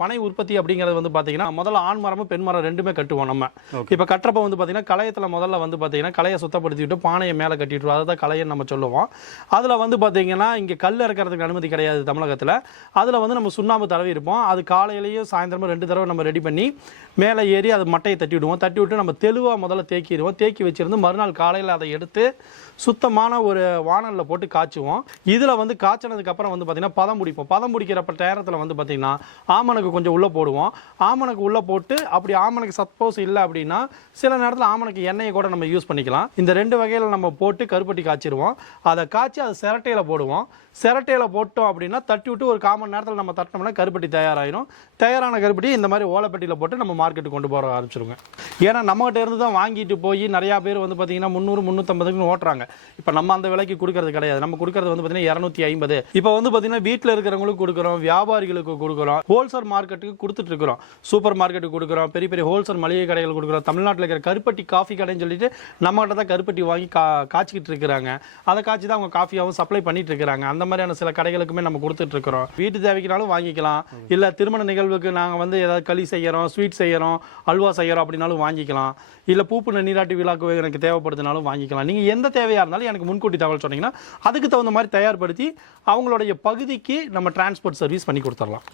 பனை உற்பத்தி அப்படிங்கிறது வந்து பார்த்தீங்கன்னா முதல்ல ஆண் மரமும் பெண் மரம் ரெண்டுமே கட்டுவோம் நம்ம. இப்போ கட்டுறப்ப வந்து பார்த்தீங்கன்னா களையத்தில் முதல்ல வந்து பார்த்தீங்கன்னா களையை சுத்தப்படுத்திட்டு பானையை மேலே கட்டிட்டு அதை தான் களையன்னு நம்ம சொல்லுவோம். அதில் வந்து பார்த்தீங்கன்னா இங்கே கல் இறக்கிறதுக்கு அனுமதி கிடையாது தமிழகத்தில். அதில் வந்து நம்ம சுண்ணாம்பு தடவி இருப்போம். அது காலையிலையும் சாயந்தரமும் 2 தடவை நம்ம ரெடி பண்ணி மேலே ஏறி அது மட்டையை தட்டி விடுவோம். தட்டி விட்டு நம்ம தெளிவாக முதல்ல தேக்கிடுவோம். தேக்கி வச்சிருந்து மறுநாள் காலையில் அதை எடுத்து சுத்தமான ஒரு வானலில் போட்டு காய்ச்சுவோம். இதில் வந்து காய்ச்சினதுக்கு அப்புறம் வந்து பார்த்தீங்கன்னா பதம் பிடிப்போம். பதம் பிடிக்கிறப்ப நேரத்தில் வந்து பார்த்தீங்கன்னா ஆமணக்கு கொஞ்சம் உள்ளே போடுவோம். ஆமணக்கு உள்ளே போட்டு அப்படி ஆமணக்கு சப்போஸ் இல்லை அப்படின்னா சில நேரத்தில் ஆமணக்கு எண்ணெயை கூட நம்ம யூஸ் பண்ணிக்கலாம். இந்த 2 வகையில் நம்ம போட்டு கருப்பட்டி காய்ச்சிடுவோம். அதை காய்ச்சி அதை சிரட்டையில் போடுவோம். சிரட்டையில் போட்டோம் அப்படின்னா தட்டி விட்டு ஒரு 1/4 மணி நேரத்தில் நம்ம தட்டினோம்னா கருப்பட்டி தயாராகிடும். தயாரான கருப்பட்டி இந்த மாதிரி ஓலைப்பட்டியில் போட்டு நம்ம மார்க்கெட்டுக்கு கொண்டு போக ஆரம்பிச்சிருங்க. ஏன்னா நம்மகிட்ட இருந்து தான் வாங்கிட்டு போய் நிறையா பேர் வந்து பார்த்தீங்கன்னா 300 350க்கு ஓட்டுறாங்க. இப்போ நம்ம அந்த விலைக்கு கொடுக்கறது கிடையாது. நம்ம கொடுக்கறது வந்து பார்த்தீங்கன்னா 250. இப்போ வந்து பார்த்தீங்கன்னா வீட்டில் இருக்கிறவங்களுக்கு கொடுக்குறோம், வியாபாரிகளுக்கு கொடுக்குறோம், ஹோல்சேல் மார்க்கெட்டுக்கு கொடுத்துட்டு இருக்கிறோம், சூப்பர் மார்க்கெட்டுக்கு கொடுக்குறோம், பெரிய பெரிய ஹோல்சேல் மளிகை கடைகள் கொடுக்குறோம். தமிழ்நாட்டில் இருக்கிற கருப்பட்டி காஃபி கடைன்னு சொல்லிட்டு நம்மகிட்ட தான் கருப்பட்டி வாங்கி காய்ச்சிக்கிட்டு இருக்கிறாங்க. அதை காய்ச்சி தான் அவங்க காஃபியாகவும் சப்ளை பண்ணிட்டு இருக்கிறாங்க. அந்த மாதிரியான சில கடைகளுக்குமே நம்ம கொடுத்துட்டு இருக்கிறோம். வீட்டு தேவைக்குனாலும் வாங்கிக்கலாம். இல்லை திருமண நிகழ்வுக்கு நாங்கள் வந்து ஏதாவது களி செய்கிறோம், ஸ்வீட் செய்கிறோம், அல்வா செய்கிறோம் அப்படின்னாலும் வாங்கிக்கலாம். இல்லை பூப்புன நீராட்டி விழாக்கு எனக்கு தேவைப்படுதுனாலும் வாங்கிக்கலாம். நீங்கள் எந்த தேவையாக இருந்தாலும் எனக்கு முன்கூட்டி தகவல் சொன்னீங்கன்னா அதுக்கு தகுந்த மாதிரி தயார்படுத்தி அவங்களுடைய பகுதிக்கு நம்ம டிரான்ஸ்போர்ட் சர்வீஸ் பண்ணி கொடுத்துடலாம்.